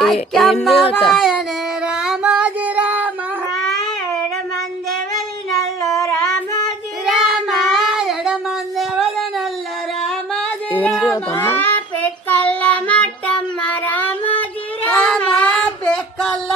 Akkamma మాయనే Ramoji Rama ఎడమంది వదినల్లో Ramoji Rama ఎడమంది వదినల్లో Ramoji Rama పెక్కల్ల మట్టమ్మ Ramoji Rama పెక్కల్ల